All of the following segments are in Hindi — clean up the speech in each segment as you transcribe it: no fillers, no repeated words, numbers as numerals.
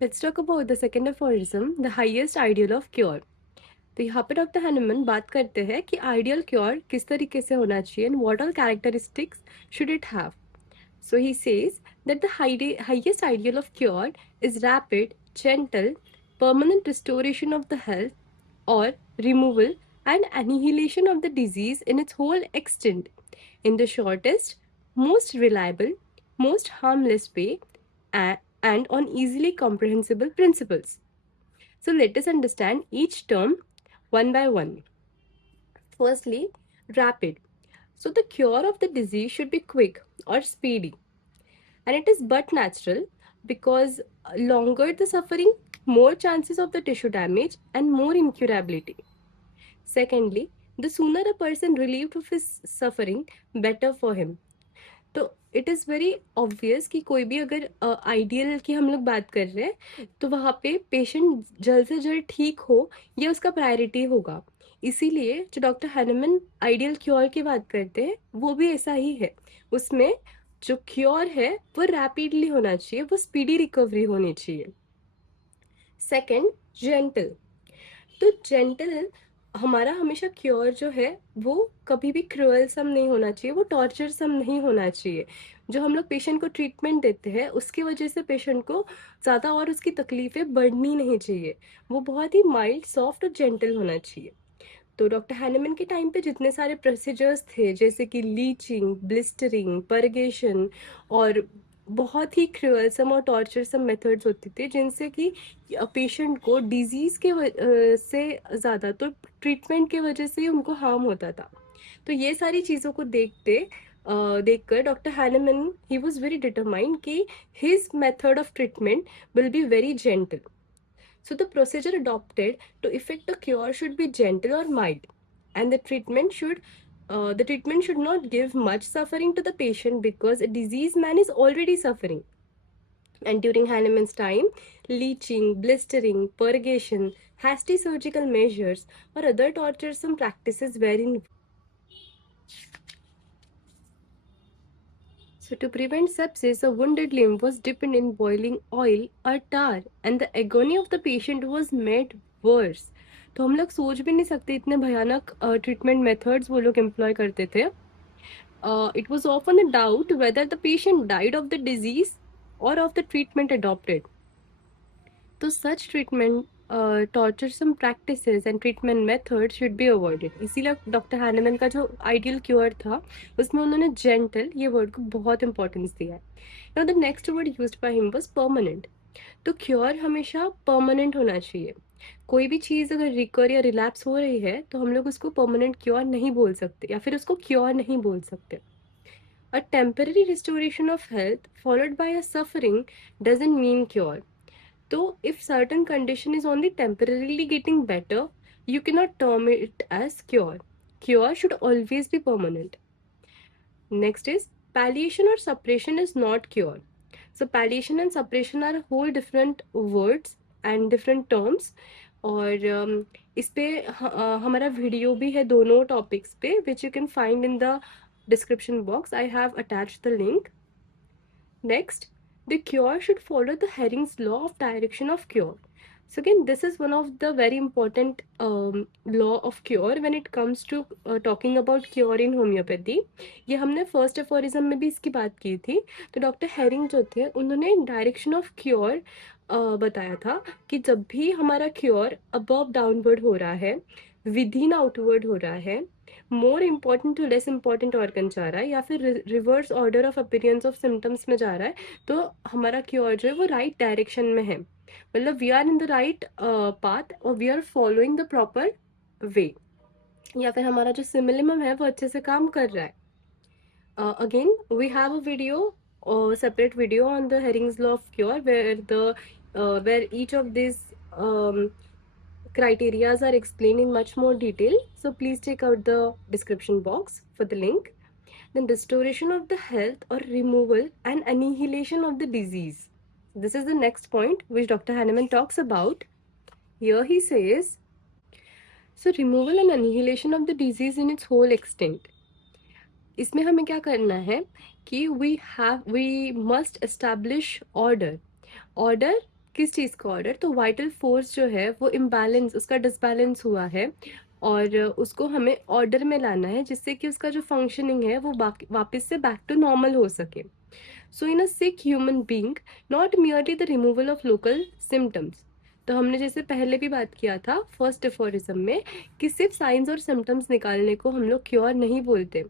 Let's talk about the second aphorism, the highest ideal of cure. तो यहाँ पे डॉक्टर हनुमान बात करते हैं कि आइडियल क्योर किस तरीके से होना चाहिए and what all characteristics should it have. So he says that the highest ideal of cure is rapid, gentle, permanent restoration of the health or removal and annihilation of the disease in its whole extent in the shortest, most reliable, most harmless way and on easily comprehensible principles. So let us understand each term one by one. Firstly, rapid. So the cure of the disease should be quick or speedy, and it is but natural because longer the suffering, more chances of the tissue damage and more incurability. Secondly, the sooner a person relieved of his suffering, better for him. तो इट इज़ वेरी ऑब्वियस कि कोई भी अगर आइडियल की हम लोग बात कर रहे हैं तो वहाँ पे पेशेंट जल्द से जल्द ठीक हो, ये उसका प्रायोरिटी होगा. इसीलिए जो डॉक्टर हैनमन आइडियल क्योर की बात करते हैं वो भी ऐसा ही है. उसमें जो क्योर है वो रैपिडली होना चाहिए, वो स्पीडी रिकवरी होनी चाहिए. Second, gentle. तो जेंटल हमारा हमेशा क्योर जो है वो कभी भी क्रूअल सम नहीं होना चाहिए, वो टॉर्चर सम नहीं होना चाहिए. जो हम लोग पेशेंट को ट्रीटमेंट देते हैं उसकी वजह से पेशेंट को ज़्यादा और उसकी तकलीफ़ें बढ़नी नहीं चाहिए. वो बहुत ही माइल्ड, सॉफ्ट और जेंटल होना चाहिए. तो डॉक्टर हैनेमन के टाइम पे जितने सारे प्रोसीजर्स थे जैसे कि लीचिंग, ब्लिस्टरिंग, परगेशन और बहुत ही क्रूअलसम और टॉर्चरसम मेथड्स होती थी जिनसे कि पेशेंट को डिजीज़ के से ज़्यादा तो ट्रीटमेंट के वजह से ही उनको हार्म होता था. तो ये सारी चीज़ों को देखकर doctor Hahnemann he was very determined कि his method of treatment will be very gentle. So the procedure adopted to effect a cure should be gentle or mild, and the treatment should not give much suffering to the patient because a diseased man is already suffering. And during Hahnemann's time, leeching, blistering, purgation, hasty surgical measures, or other torturesome practices were in. So to prevent sepsis, a wounded limb was dipped in boiling oil or tar, and the agony of the patient was made worse. तो हम लोग सोच भी नहीं सकते इतने भयानक ट्रीटमेंट मेथड्स वो लोग एम्प्लॉय करते थे. It was often a doubt whether the patient died of the disease or of the treatment adopted. तो such treatment torturesome practices and treatment methods should be avoided. इसीलिए डॉक्टर हैनेमन का जो आइडियल क्योर था उसमें उन्होंने जेंटल ये वर्ड को बहुत इंपॉर्टेंस दिया है. Now the next word used by him was permanent. तो क्योर हमेशा परमानेंट होना चाहिए. कोई भी चीज़ अगर रिकर या रिलैप्स हो रही है तो हम लोग उसको परमानेंट क्योर नहीं बोल सकते या फिर उसको क्योर नहीं बोल सकते. A temporary restoration of health followed by a suffering doesn't mean cure. So if certain condition is only temporarily getting better, you cannot term it as cure. Cure should always be permanent. Next is palliation or suppression is not cure. So palliation and suppression are whole different words and different terms. और इस पे हमारा वीडियो भी है दोनों टॉपिक्स पे which you can find in the description box. I have attached the link. Next, the cure should follow the Herring's law of direction of cure. So again, this is one of the very important law of cure when it comes to talking about cure in homeopathy. ये हमने फर्स्ट एफोरिज्म में भी इसकी बात की थी. तो डॉक्टर हेरिंग जो थे उन्होंने डायरेक्शन ऑफ क्योर बताया था कि जब भी हमारा क्योर अबव डाउनवर्ड हो रहा है, विदिन आउटवर्ड हो रहा है, more important to less important organ जा रहा है या फिर reverse order of appearance of symptoms में जा रहा है, तो हमारा क्योर जो है वो राइट डायरेक्शन में है. मतलब we are in the right path और we are following the proper way, या फिर हमारा जो सिमिलिमम है वो अच्छे से काम कर रहा है. Again we have a video, separate video on the Herring's law of cure where each of these criterias are explained in much more detail. So please check out the description box for the link. Then restoration of the health or removal and annihilation of the disease. This is the next point which Dr. Hahnemann talks about. Here he says, so removal and annihilation of the disease in its whole extent. इसमें हमें क्या करना है कि we must establish order. Order किस चीज़ का ऑर्डर? तो वाइटल फोर्स जो है वो इम्बैलेंस, उसका डिसबैलेंस हुआ है और उसको हमें ऑर्डर में लाना है जिससे कि उसका जो फंक्शनिंग है वो वापस से बैक टू नॉर्मल हो सके. So in a sick human being, not merely the removal of local symptoms. तो हमने जैसे पहले भी बात किया था फर्स्ट एफोरिज्म में कि सिर्फ साइंस और सिम्टम्स निकालने को हम लोग क्योर नहीं बोलते.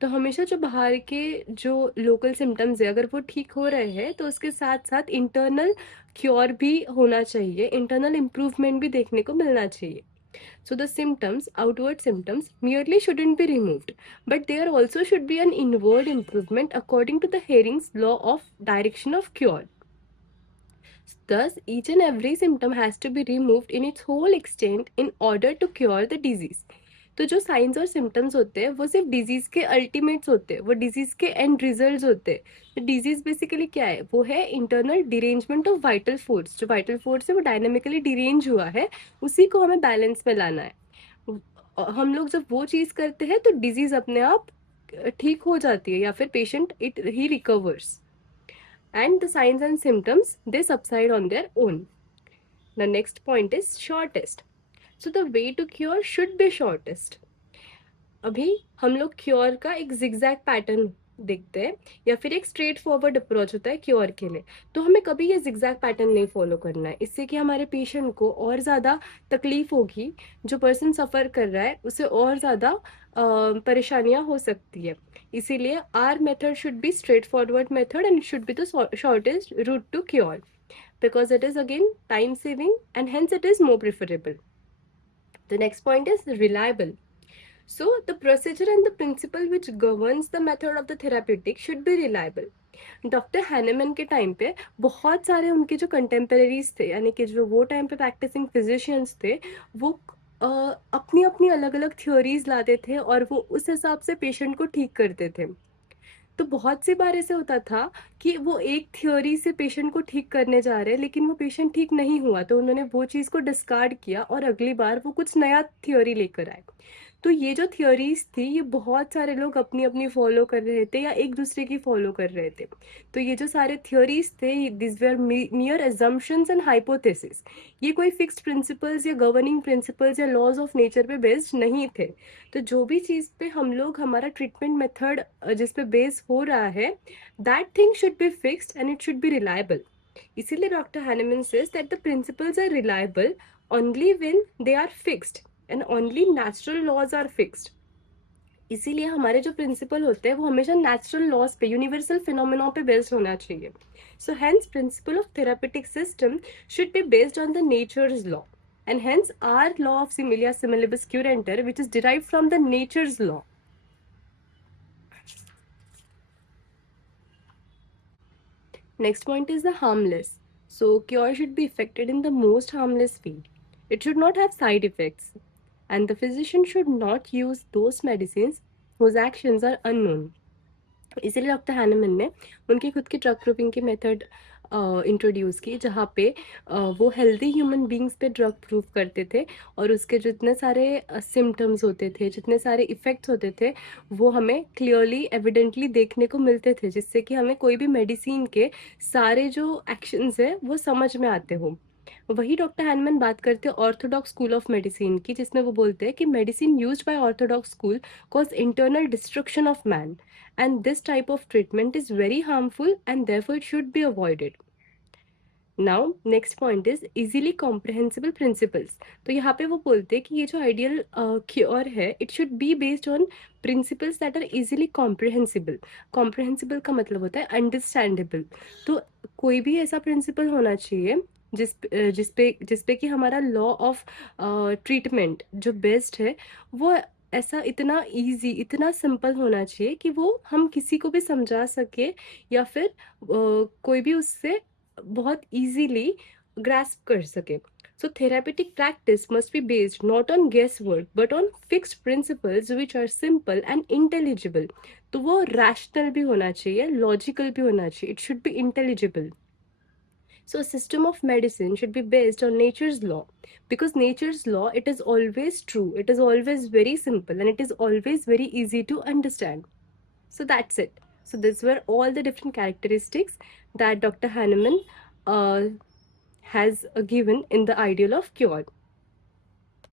तो हमेशा जो बाहर के जो लोकल सिम्टम्स है अगर वो ठीक हो रहे हैं तो उसके साथ साथ इंटरनल क्योर भी होना चाहिए, इंटरनल इम्प्रूवमेंट भी देखने को मिलना चाहिए. So the symptoms, outward symptoms, merely shouldn't be removed, but there also should be an inward improvement according to the Hering's law of direction of cure. Thus, each and every symptom has to be removed in its whole extent in order to cure the disease. तो जो साइंस और सिम्टम्स होते हैं वो सिर्फ डिजीज के अल्टीमेट्स होते हैं, वो डिजीज के एंड रिजल्ट्स होते हैं. तो डिजीज बेसिकली क्या है? वो है internal derangement of vital force. जो वाइटल फोर्स है वो डायनेमिकली डिरेंज हुआ है, उसी को हमें बैलेंस में लाना है. हम लोग जब वो चीज करते हैं तो डिजीज अपने आप ठीक हो जाती है या फिर patient it he recovers and the signs and symptoms they subside on their own. The next point is shortest. So the way to cure should be shortest. अभी हम लोग क्योर का एक जिगजैग पैटर्न देखते हैं या फिर एक स्ट्रेट फॉरवर्ड अप्रोच होता है क्योर के लिए. तो हमें कभी ये जिगजैग पैटर्न नहीं फॉलो करना है, इससे कि हमारे पेशेंट को और ज़्यादा तकलीफ होगी, जो पर्सन सफ़र कर रहा है उसे और ज़्यादा परेशानियां हो सकती है. इसीलिए our method should be straightforward method and should be the shortest route to cure because it is again time saving and hence it is more preferable. The next point is reliable. So the procedure and the principle which governs the method of the therapeutic should be reliable. Doctor Hahnemann के टाइम पे बहुत सारे उनके जो कंटेम्पररीज थे यानी कि जो वो टाइम पे प्रैक्टिसिंग फिजिशियंस थे वो अपनी अपनी अलग अलग थ्योरीज लाते थे और वो उस हिसाब से पेशेंट को ठीक करते थे. तो बहुत सी बार ऐसे होता था कि वो एक थ्योरी से पेशेंट को ठीक करने जा रहे हैं लेकिन वो पेशेंट ठीक नहीं हुआ तो उन्होंने वो चीज़ को डिस्कार्ड किया और अगली बार वो कुछ नया थ्योरी लेकर आए. तो ये जो थ्योरीज थी ये बहुत सारे लोग अपनी अपनी फॉलो कर रहे थे या एक दूसरे की फॉलो कर रहे थे. तो ये जो सारे थ्योरीज थे this were mere assumptions and hypothesis. ये कोई फिक्स्ड प्रिंसिपल्स या गवर्निंग प्रिंसिपल्स या लॉज ऑफ नेचर पे बेस्ड नहीं थे. तो जो भी चीज़ पे हम लोग हमारा ट्रीटमेंट मेथड जिस पे बेस हो रहा है that thing should be fixed and it should be reliable. इसीलिए doctor Hahnemann says that the principles are reliable only when they are fixed and only natural laws are fixed. इसीलिए हमारे जो प्रिंसिपल होते हैं वो हमेशा नेचुरल लॉज पे, यूनिवर्सल फिनोमेना पे बेस्ड होना चाहिए. So hence principle of therapeutic system should be based on the natures law and hence our law of similia similibus curenter which is derived from the nature's law. Next point is the harmless. So cure should be effected in the most harmless way. It should not have side effects and the physician should not use those medicines whose actions are unknown. इसीलिए डॉक्टर हैनेमन ने उनकी खुद की ड्रग प्रूविंग की मेथड इंट्रोड्यूस की जहाँ पे वो हेल्दी ह्यूमन बींग्स पे ड्रग प्रूव करते थे और उसके जितने सारे सिम्टम्स होते थे, जितने सारे इफ़ेक्ट्स होते थे वो हमें क्लियरली एविडेंटली देखने को मिलते थे जिससे कि हमें कोई भी मेडिसिन के सारे जो एक्शंस है वो समझ में आते हो. वही डॉक्टर हैनमन बात करते हैं ऑर्थोडॉक्स स्कूल ऑफ मेडिसिन की जिसमें वो बोलते हैं कि medicine used by Orthodox school cause internal destruction of man and this type of treatment is very harmful and therefore it should be avoided. Now next point is easily comprehensible principles. तो यहाँ पे वो बोलते हैं कि ये जो आइडियल क्योर है it should be based on principles that are easily comprehensible. Comprehensible का मतलब होता है अंडरस्टैंडेबल. तो कोई भी ऐसा प्रिंसिपल होना चाहिए जिसपे कि हमारा लॉ ऑफ ट्रीटमेंट जो बेस्ट है वो ऐसा इतना इजी, इतना सिंपल होना चाहिए कि वो हम किसी को भी समझा सके या फिर कोई भी उससे बहुत इजीली ग्रास्प कर सके. So therapeutic practice must be based not on guess work but on fixed principles which are simple and intelligible. तो वो रैशनल भी होना चाहिए, लॉजिकल भी होना चाहिए, it should B intelligible. So a system of medicine should be based on nature's law because nature's law it is always true, it is always very simple and it is always very easy to understand. So that's it. So these were all the different characteristics that Dr. Hahnemann uh, has given in the ideal of cure.